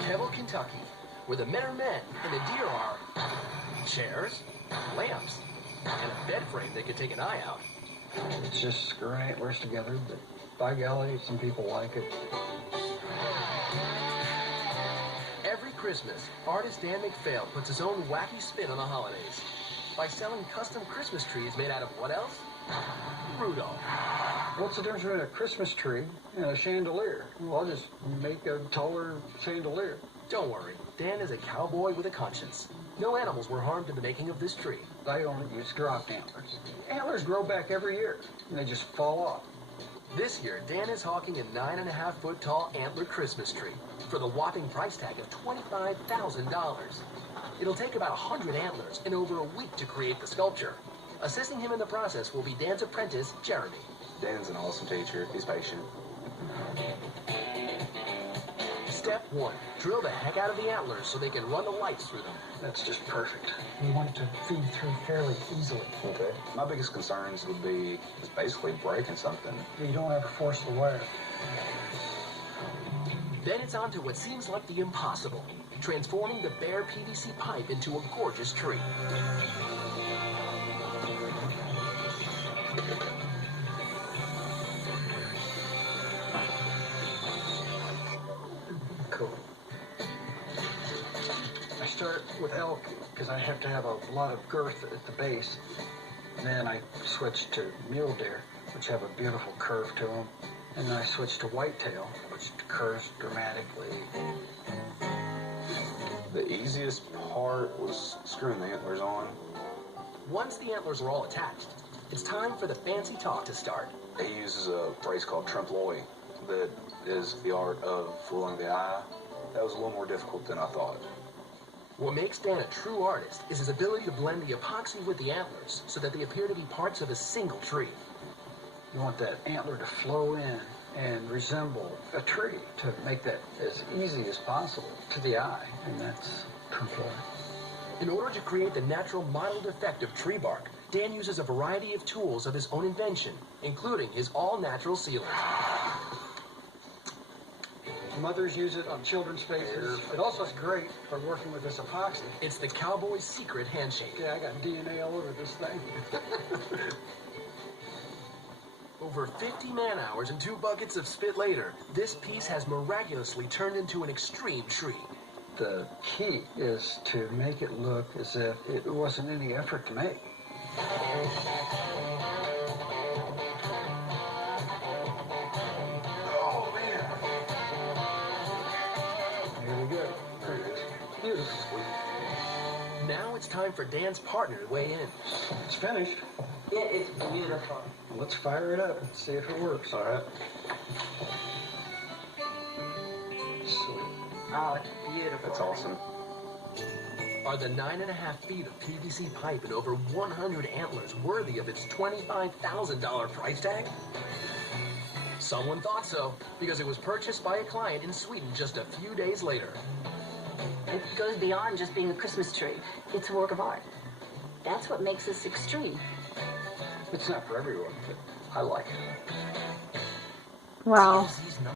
Keble, Kentucky, where the men are men and the deer are chairs, lamps, and a bed frame that could take an eye out. It's just screwing antlers together, but by golly, some people like it. Every Christmas, artist Dan McPhail puts his own wacky spin on the holidays by selling custom Christmas trees made out of what else? Rudolph. What's the difference between a Christmas tree and a chandelier? Well, I'll just make a taller chandelier. Don't worry, Dan is a cowboy with a conscience. No animals were harmed in the making of this tree. I only use dropped antlers. Antlers grow back every year, and they just fall off. This year, Dan is hawking a 9.5-foot tall antler Christmas tree for the whopping price tag of $25,000. It'll take about 100 antlers and over a week to create the sculpture. Assisting him in the process will be Dan's apprentice, Jeremy. Dan's an awesome teacher. He's patient. Step 1. Drill the heck out of the antlers so they can run the lights through them. That's just perfect. We want it to feed through fairly easily. Okay. My biggest concerns would be just basically breaking something. You don't have to force the wire. Then it's on to what seems like the impossible, transforming the bare PVC pipe into a gorgeous tree. Cool. I start with elk because I have to have a lot of girth at the base. Then I switch to mule deer, which have a beautiful curve to them. And then I switch to whitetail, which curves dramatically. The easiest part was screwing the antlers on. Once the antlers are all attached, it's time for the fancy talk to start. He uses a phrase called trompe-l'oeil that is the art of fooling the eye. That was a little more difficult than I thought. What makes Dan a true artist is his ability to blend the epoxy with the antlers so that they appear to be parts of a single tree. You want that antler to flow in and resemble a tree to make that as easy as possible to the eye, and that's trompe-l'oeil. In order to create the natural mottled effect of tree bark, Dan uses a variety of tools of his own invention, including his all-natural sealer. Mothers use it on children's faces. It also is great for working with this epoxy. It's the cowboy's secret handshake. Yeah, I got DNA all over this thing. Over 50 man-hours and 2 buckets of spit later, this piece has miraculously turned into an extreme tree. The key is to make it look as if it wasn't any effort to make. Oh, man. There we go. Beautiful. Now it's time for Dan's partner to weigh in. It's finished. Yeah, it's beautiful. Let's fire it up and see if it works. All right. Sweet. Oh, it's beautiful. That's awesome. Are the 9.5 feet of PVC pipe and over 100 antlers worthy of its $25,000 price tag? Someone thought so, because it was purchased by a client in Sweden just a few days later. It goes beyond just being a Christmas tree. It's a work of art. That's what makes this extreme. It's not for everyone, but I like it. Wow. He's not